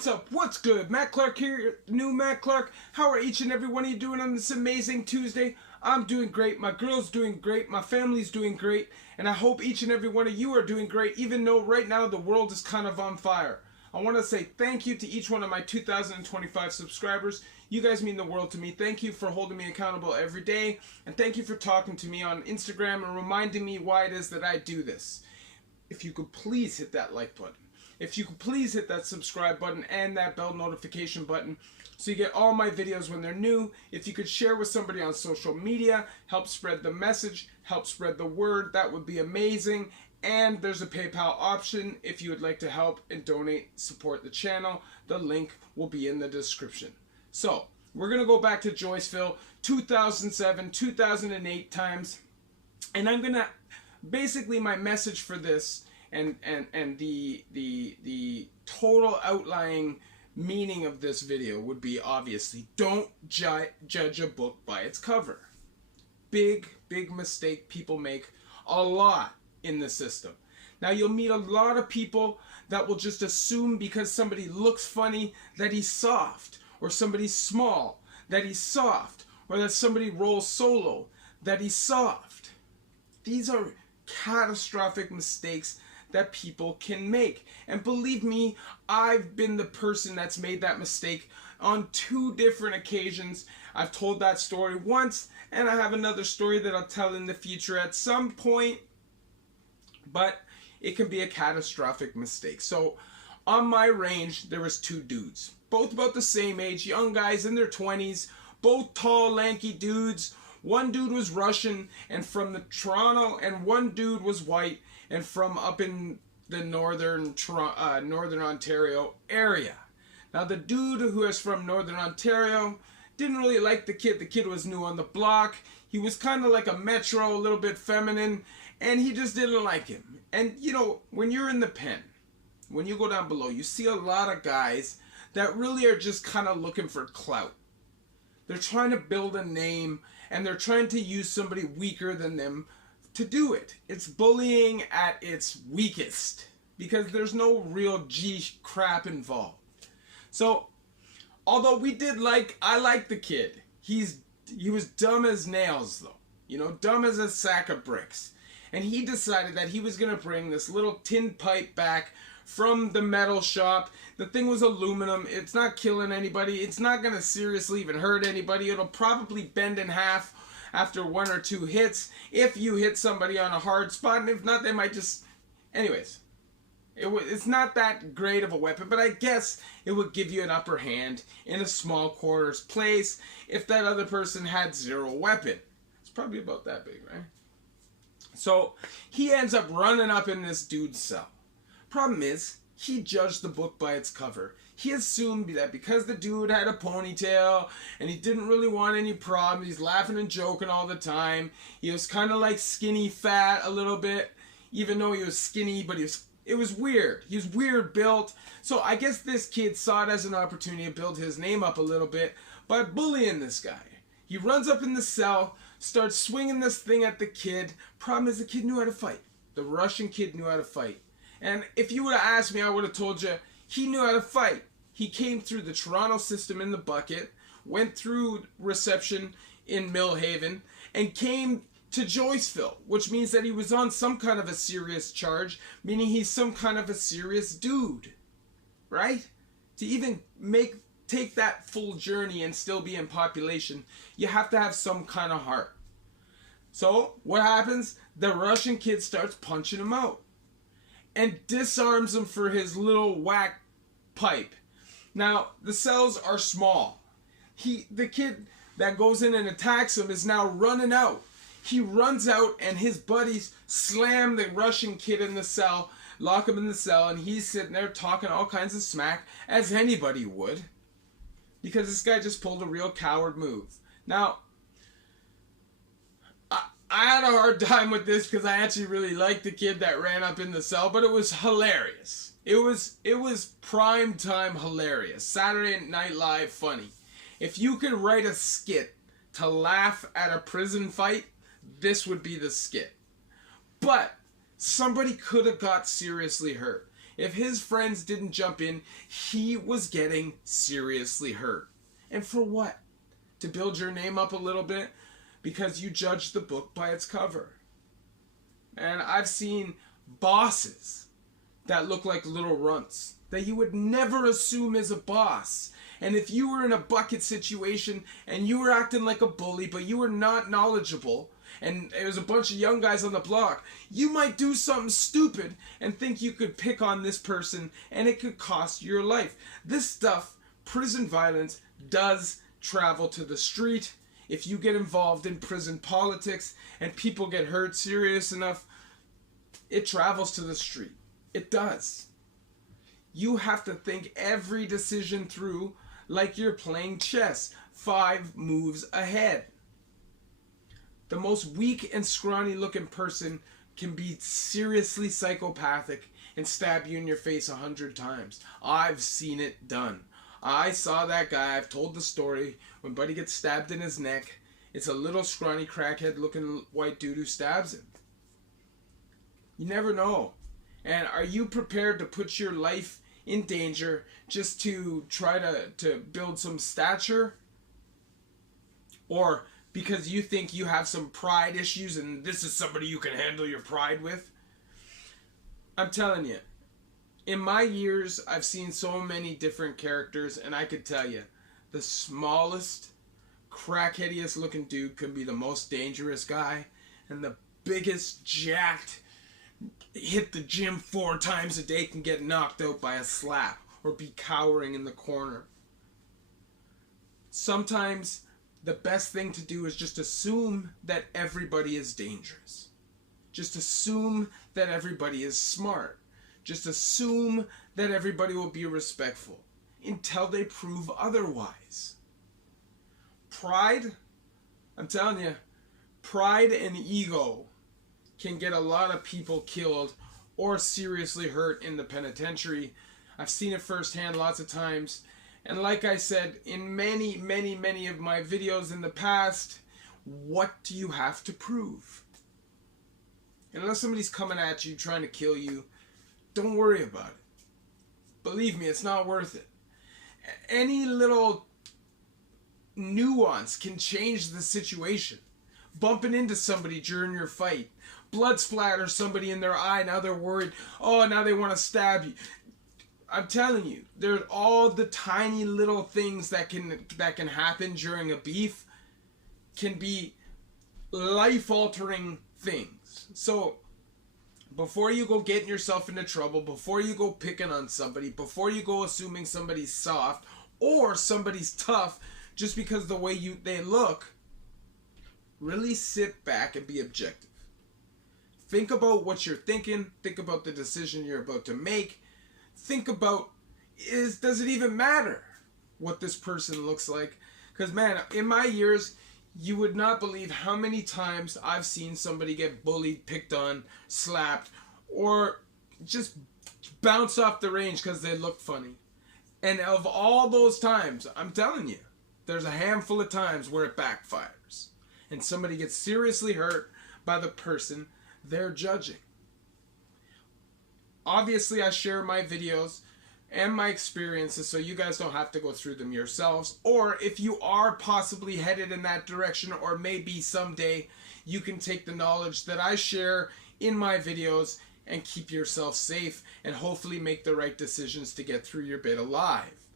What's up? What's good? Matt Clark here, new Matt Clark. How are each and every one of you doing on this amazing Tuesday? I'm doing great, my girl's doing great, my family's doing great, and I hope each and every one of you are doing great, even though right now the world is kind of on fire. I want to say thank you to each one of my 2025 subscribers. You guys mean the world to me. Thank you for holding me accountable every day, and thank you for talking to me on Instagram and reminding me why it is that I do this. If you could please hit that like button. If you could please hit that subscribe button and that bell notification button so you get all my videos when they're new. If you could share with somebody on social media, help spread the message, help spread the word, that would be amazing. And there's a PayPal option if you would like to help and donate, support the channel. The link will be in the description. So, we're going to go back to Joyceville, 2007, 2008 times. And I'm going to, basically my message for this and the total outlying meaning of this video would be, obviously, don't judge a book by its cover. Big mistake people make a lot in the system. Now, you'll meet a lot of people that will just assume because somebody looks funny that he's soft, or somebody's small that he's soft, or that somebody rolls solo that he's soft. These are catastrophic mistakes that people can make. And believe me, I've been the person that's made that mistake on 2 different occasions. I've told that story once, and I have another story that I'll tell in the future at some point. But it can be a catastrophic mistake. So on my range, there was 2 dudes, both about the same age, young guys in their 20s, both tall, lanky dudes. One dude was Russian and from the Toronto, and one dude was white and from up in the northern Ontario area. Now, the dude who is from Northern Ontario didn't really like the kid. The kid was new on the block. He was kind of like a metro, a little bit feminine, and he just didn't like him. And, you know, when you're in the pen, when you go down below, you see a lot of guys that really are just kind of looking for clout. They're trying to build a name, and they're trying to use somebody weaker than them to do it. It's bullying at its weakest, because there's no real G crap involved. So, although I liked the kid. He was dumb as nails, though. You know, dumb as a sack of bricks. And he decided that he was going to bring this little tin pipe back from the metal shop. The thing was aluminum. It's not killing anybody. It's not going to seriously even hurt anybody. It'll probably bend in half after 1 or 2 hits if you hit somebody on a hard spot. And if not, they might just... Anyways, it's not that great of a weapon, but I guess it would give you an upper hand in a small quarters place if that other person had 0 weapon. It's probably about that big, right? So he ends up running up in this dude's cell. Problem is, he judged the book by its cover. He assumed that because the dude had a ponytail and he didn't really want any problems, he's laughing and joking all the time. He was kind of like skinny fat a little bit, even though he was skinny, but it was weird. He was weird built. So I guess this kid saw it as an opportunity to build his name up a little bit by bullying this guy. He runs up in the cell, starts swinging this thing at the kid. Problem is, the kid knew how to fight. The Russian kid knew how to fight. And if you would have asked me, I would have told you he knew how to fight. He came through the Toronto system in the bucket, went through reception in Millhaven, and came to Joyceville, which means that he was on some kind of a serious charge, meaning he's some kind of a serious dude, right? To even take that full journey and still be in population, you have to have some kind of heart. So, what happens? The Russian kid starts punching him out and disarms him for his little whack pipe. Now, the cells are small. The kid that goes in and attacks him is now running out. He runs out, and his buddies slam the Russian kid in the cell, lock him in the cell, and he's sitting there talking all kinds of smack, as anybody would, because this guy just pulled a real coward move. Now, I had a hard time with this because I actually really liked the kid that ran up in the cell, but it was hilarious. It was prime time hilarious. Saturday Night Live funny. If you could write a skit to laugh at a prison fight, this would be the skit. But somebody could have got seriously hurt. If his friends didn't jump in, he was getting seriously hurt. And for what? To build your name up a little bit? Because you judged the book by its cover. And I've seen bosses that look like little runts that you would never assume is a boss. And if you were in a bucket situation and you were acting like a bully, but you were not knowledgeable, and it was a bunch of young guys on the block, you might do something stupid and think you could pick on this person and it could cost your life. This stuff, prison violence, does travel to the street. If you get involved in prison politics and people get hurt serious enough, it travels to the street. It does. You have to think every decision through like you're playing chess, 5 moves ahead. The most weak and scrawny looking person can be seriously psychopathic and stab you in your face 100 times. I've seen it done. I saw that guy. I've told the story. When Buddy gets stabbed in his neck, it's a little scrawny crackhead looking white dude who stabs him. You never know. And are you prepared to put your life in danger just to try to build some stature? Or because you think you have some pride issues and this is somebody you can handle your pride with? I'm telling you, in my years, I've seen so many different characters, and I could tell you, the smallest, crackheadiest looking dude can be the most dangerous guy, and the biggest, jacked, hit the gym 4 times a day can get knocked out by a slap or be cowering in the corner. Sometimes the best thing to do is just assume that everybody is dangerous. Just assume that everybody is smart. Just assume that everybody will be respectful until they prove otherwise. Pride, I'm telling you, pride and ego can get a lot of people killed or seriously hurt in the penitentiary. I've seen it firsthand lots of times. And like I said in many of my videos in the past, what do you have to prove? Unless somebody's coming at you trying to kill you, don't worry about it. Believe me, it's not worth it. Any little nuance can change the situation. Bumping into somebody during your fight, blood splatter somebody in their eye, now they're worried, oh, now they want to stab you. I'm telling you, there's all the tiny little things that can happen during a beef can be life-altering things. So before you go getting yourself into trouble, before you go picking on somebody, before you go assuming somebody's soft or somebody's tough just because the way they look, really sit back and be objective. Think about what you're thinking. Think about the decision you're about to make. Think about, does it even matter what this person looks like? Because, man, in my years, you would not believe how many times I've seen somebody get bullied, picked on, slapped, or just bounce off the range because they look funny. And of all those times, I'm telling you, there's a handful of times where it backfires. And somebody gets seriously hurt by the person they're judging. Obviously, I share my videos and my experiences so you guys don't have to go through them yourselves. Or if you are possibly headed in that direction, or maybe someday, you can take the knowledge that I share in my videos and keep yourself safe and hopefully make the right decisions to get through your bit alive.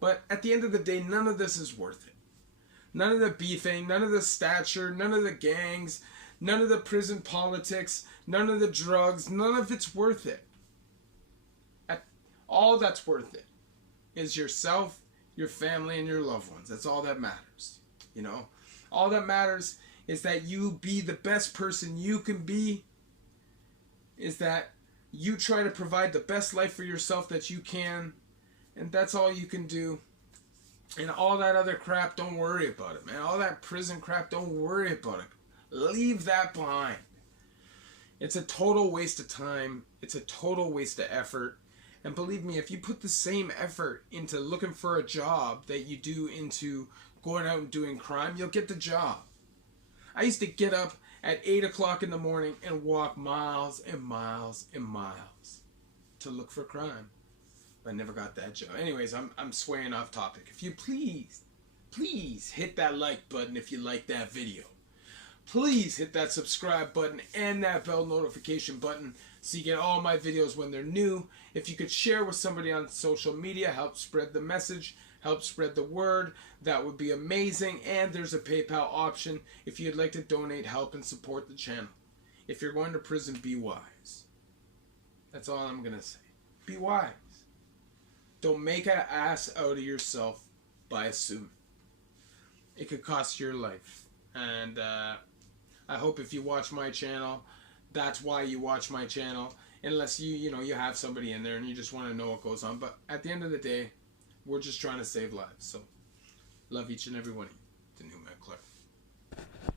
But at the end of the day, none of this is worth it. None of the beefing, none of the stature, none of the gangs, none of the prison politics, none of the drugs, none of it's worth it. All that's worth it is yourself, your family, and your loved ones. That's all that matters. You know, all that matters is that you be the best person you can be, is that you try to provide the best life for yourself that you can, and that's all you can do. And all that other crap, don't worry about it, man. All that prison crap, don't worry about it. Leave that behind. It's a total waste of time. It's a total waste of effort. And believe me, if you put the same effort into looking for a job that you do into going out and doing crime, you'll get the job. I used to get up at 8 o'clock in the morning and walk miles and miles and miles to look for crime. I never got that joke. Anyways, I'm swaying off topic. If you please hit that like button if you like that video. Please hit that subscribe button and that bell notification button so you get all my videos when they're new. If you could share with somebody on social media, help spread the message, help spread the word, that would be amazing. And there's a PayPal option if you'd like to donate, help, and support the channel. If you're going to prison, be wise. That's all I'm going to say. Be wise. Don't make an ass out of yourself by assuming. It could cost your life. And I hope if you watch my channel, that's why you watch my channel. Unless you have somebody in there and you just want to know what goes on. But at the end of the day, we're just trying to save lives. So, love each and every one of you. The new Matt Clark.